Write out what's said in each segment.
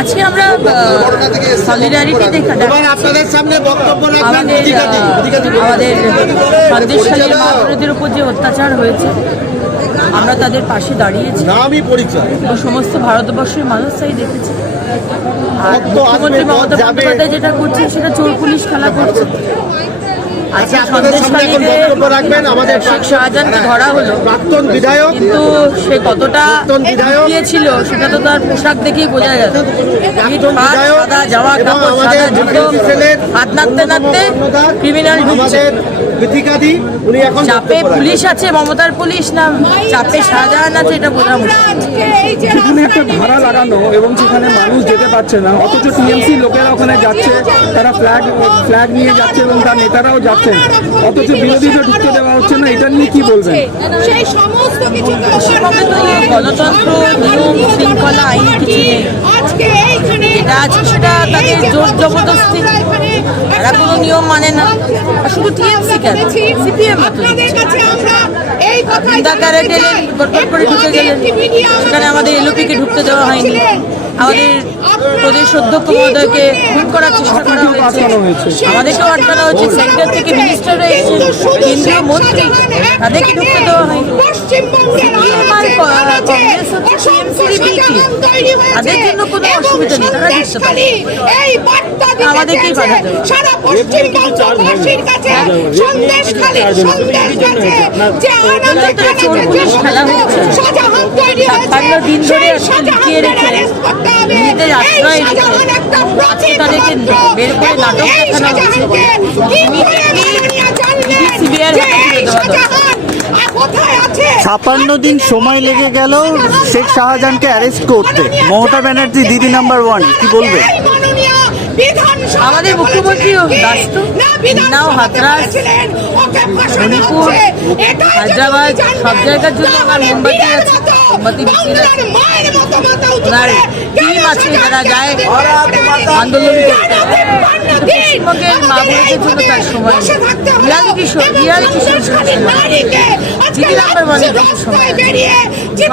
আজকে আমরা সলিডারিটি দেখা এবার আপনাদের সামনে বক্তব্য আমাদের সন্দেশখালীর উপর যে অত্যাচার হয়েছে আমরা তাদের পাশে দাঁড়িয়েছি। নামই পরিচয়। সমস্ত ভারতবর্ষের মানুষ তাই দেখেছি। আর মুখ্যমন্ত্রী মমতা বন্দ্যোপাধ্যায় যেটা করছেন সেটা চোর পুলিশ খেলা করছে। আচ্ছা, আপনাদের সামনে এখন বক্তব্য রাখবেন আমাদের শেখ শাহজাহানকে ধরা হলো। প্রাক্তন বিধায়ক কিন্তু সে কতটা বিধায়ক। ছিল সেটা তো তার পোশাক দেখেই বোঝা গেল প্রাক্তন বিধায়ক সাদা জামা কাপড় সাদা জুতো হাত নাড়তে নাড়তে ক্রিমিনাল ঢুকছে আমাদের উনি এখন চাপে পুলিশ আছে মমতার পুলিশ না চাপে শাহজাহান আছে এটা বোঝা মুশকিল। সেখানে একটা ধারা লাগানো এবং সেখানে মানুষ যেতে পারছে না। অথচ টিএমসি লোকেরা ওখানে যাচ্ছে তারা ফ্ল্যাগ ফ্ল্যাগ নিয়ে যাচ্ছে এবং তার নেতারাও যাচ্ছেন অথচ বিরোধীদের ঢুকতে দেওয়া হচ্ছে না এটা নিয়ে কি বলবেন? সেই সমস্ত কিছু গণতন্ত্র নিয়ম শৃঙ্খলা আইন কিছু নেই। এটা আছে সেটা তাদের জোর জবরদস্তি। তারা কোনো নিয়ম মানে না। শুধু টিএমসি কেন? সিপিএম বৃন্দা ক্যারেটে গটগট করে ঢুকে গেলেন। সেখানে আমাদের এলওপিকে ঢুকতে দেওয়া হয়নি। আমাদের প্রদেশ অধ্যক্ষ মহোদয়কে খুন করার চেষ্টা করা হয়েছে। হয়েছে। আমাদেরকেও আটকানো হচ্ছে সেন্টার থেকে মিনিস্টাররা এসেছেন। কেন্দ্রীয় মন্ত্রী তাদেরকে ঢুকতে দেওয়া হয়নি। তাদের জন্য কোনো অসুবিধা নেই, তারা ঢুকতে পারে। এই বার্তা দিতে আমাদেরকেই বাধা দেবে। পুলিশ খেলা হয়েছে। ছাপ্পান্ন দিন ধরে আজকে লুকিয়ে রেখে। নিজেদের আশ্রয় রেখে তাদেরকে বের করে নাটক দেখানো হাতে তুলে দেওয়া দরকার। ছাপান্ন দিন সময় লেগে গেল শেখ শাহজাহানকে অ্যারেস্ট করতে। মমতা ব্যানার্জি দিদি নাম্বার ওয়ান কি বিধানসভা আমাদের মুখ্যমন্ত্রী। নাও হাতরাস, মণিপুর, হায়দ্রাবাদ, সব জায়গার জন্য আমার মোমবাতি আছে। মোমবাতি বিক্রি আছে। ওনার টিম আছে যারা যায়? আন্দোলন পশ্চিমবঙ্গের মা বোনদের জন্য তার সময়। নেই। রিয়ালিটি শো রিয়ালিটি শো সময় নেই। দিদি নাম্বার ওয়ানে সময় আছে।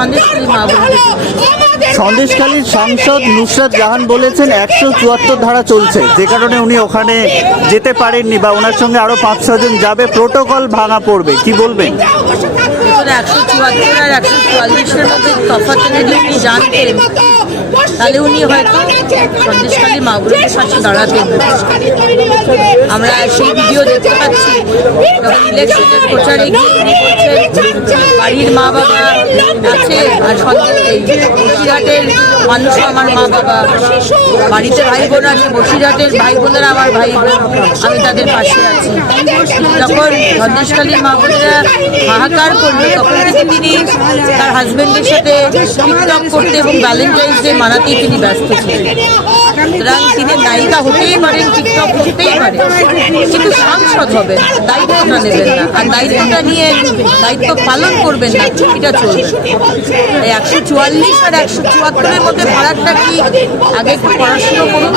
মা বোনদের সন্দেশখালীর সাংসদ নুসরাত জাহান বলেছেন একশো চুয়াত্তর ধারা চলছে। যে কারণে উনি ওখানে যেতে পারেননি বা ওনার সঙ্গে আরও পাঁচ ছজন যাবে। প্রোটোকল ভাঙা পড়বে। কি বলবেন? দেখুন একশো চুয়াত্তর আর একশো চুয়াল্লিশের মধ্যে তফাৎ যদি উনি জানতেন তাহলে উনি হয়তো সন্দেশকালী মাগুরের পাশে দাঁড়াতেন। আমরা সেই ভিডিও দেখতে পাচ্ছি। যখন ইলেকশনের প্রচারে উনি বাড়ির মা বাবা আছে আর বসিরহাটের মানুষ আমার মা বাবা। বাড়িতে ভাই বোন আছে, বসিরহাটের ভাই বোনেরা আমার ভাই বোন। আমি তাদের পাশে আছি। যখন সন্দেশখালীর মা বোনেরা হাহাকার করল, তখন থেকে তিনি তার হাজবেন্ডের সাথে টিকটক করতে এবং ভ্যালেন্টাইন্স ডে মানাতেই তিনি ব্যস্ত ছিলেন। সুতরাং তিনি নায়িকা হতেই পারেন টিকটক করতেই পারেন। কিন্তু সাংসদ হবে দায়িত্বটা নেবেন না। আর দায়িত্বটা নিয়ে দায়িত্ব পালন করবেন না এটা চলবে। এই একশো চুয়াল্লিশ আর একশো চুয়াত্তরের মধ্যে ফারাকটা কি? আগে একটু পড়াশুনো করুন,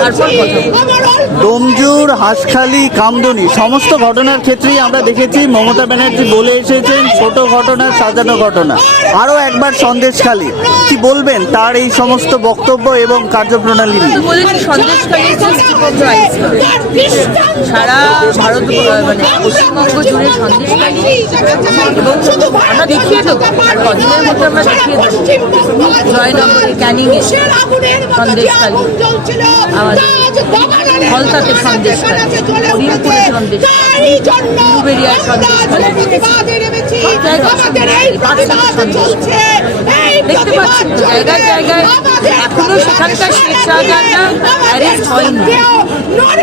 তারপর কথা ডোমজুর, হাঁসখালি, কামদনি, সমস্ত ঘটনার ক্ষেত্রেই আমরা দেখেছি মমতা ব্যানার্জি বলে এসেছেন, ছোট ঘটনা, সাজানো ঘটনা। আরও একবার সন্দেশখালী, কি বলবেন তার এই সমস্ত বক্তব্য এবং কার্যপ্রণালী? বলেছি দৃষ্টিপত্র সারা ভারত মানে পশ্চিমবঙ্গ জুড়ে সন্দেশখালী এবং আমরা দেখিয়ে দেবো। আর কদিনের মধ্যে আমরা দেখিয়ে দেবো। জয়নগরের ক্যানিংয়ে সন্দেশখালী। আমাদের ফলতাতে সন্দেশখালী হরিণপুরে সন্দেশখালী দেখতে পাচ্ছেন তো জায়গায় জায়গায় এখনও সেখানকার শেখ শাহজাহানরা অ্যারেস্ট হয়নি।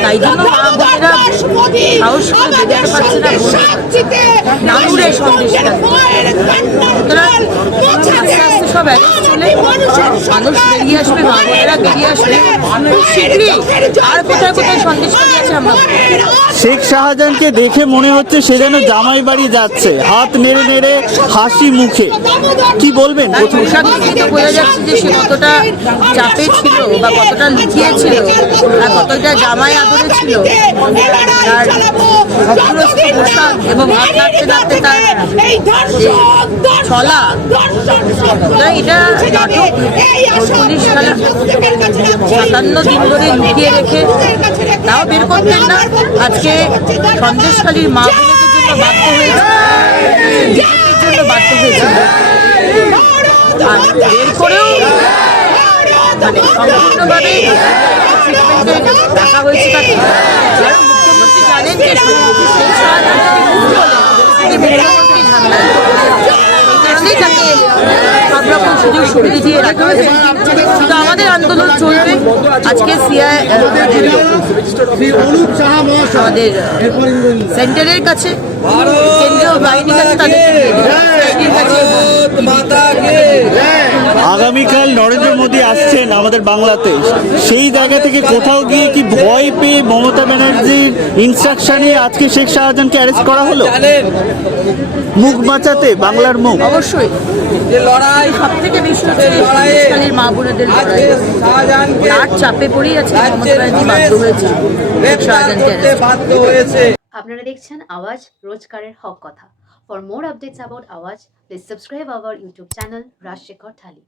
তাই জন্য মা বোনেরা সাহস করে বেরোতে পারছে না সুতরাং আস্তে আস্তে সব অ্যারেস্ট চলে মানুষ বেরিয়ে আসবে মা বোনেরা বেরিয়ে আসবে। শীঘ্রই আর কোথায় কোথায় সন্দেশখালী আছে আমরা? শেখ শাহজাহানকে দেখে মনে হচ্ছে সে যেন জামাই বাড়ি যাচ্ছে। হাত নেড়ে নেড়ে হাসি মুখে। কি বলবেন? পোশাক দেখে তো বোঝা যাচ্ছে যে সে কতটা চাপে ছিল বা কতটা লুকিয়ে ছিল আর কতটা জামাই আদরে ছিল। তার অপ্রস্ত পোশাক এবং হাত নাড়তে নাড়তে তার ছলা এটা নাটক সাতান্ন দিন ধরে লুকিয়ে রেখে তাও বের করতেন না। আজকে সন্দেশখালীর মা বোনেদের জন্য বাধ্য হয়েছে জন্য বাধ্য হয়েছিল আর বের করেও মানে সম্পূর্ণভাবে রাখা হয়েছে তাকে। মুখ্যমন্ত্রী জানেন যে মুখ্যমন্ত্রী ঝামেলায় এই তাকে সব রকম সুযোগ সুবিধা দিয়ে রাখা হয়েছে তো আমাদের আন্দোলন চলবে আজকে সিআই আমাদের। সেন্টারের কাছে কেন্দ্রীয় বাহিনীর কাছে তাদের কাছে আগামীকাল নরেন্দ্র মোদী আসছেন আমাদের বাংলাতে। সেই জায়গা থেকে কোথাও গিয়ে কি ভয় পেয়ে মমতা ব্যানার্জির ইনস্ট্রাকশনে আজকে শেখ শাহজাহানকে অ্যারেস্ট করা হলো? মুখ বাঁচাতে বাংলার মুখ। অবশ্যই। যে সব থেকে বেশি সন্দেশখালীর মা বোনেদের লড়াই। তার চাপে পড়েই আছে মমতা ব্যানার্জি বাধ্য হয়েছে শাহজাহানকে arrest করতে। আপনারা দেখছেন আওয়াজ রোজকারের হক কথা। For more updates about Awaaz please subscribe our YouTube channel Rajshekhar Thali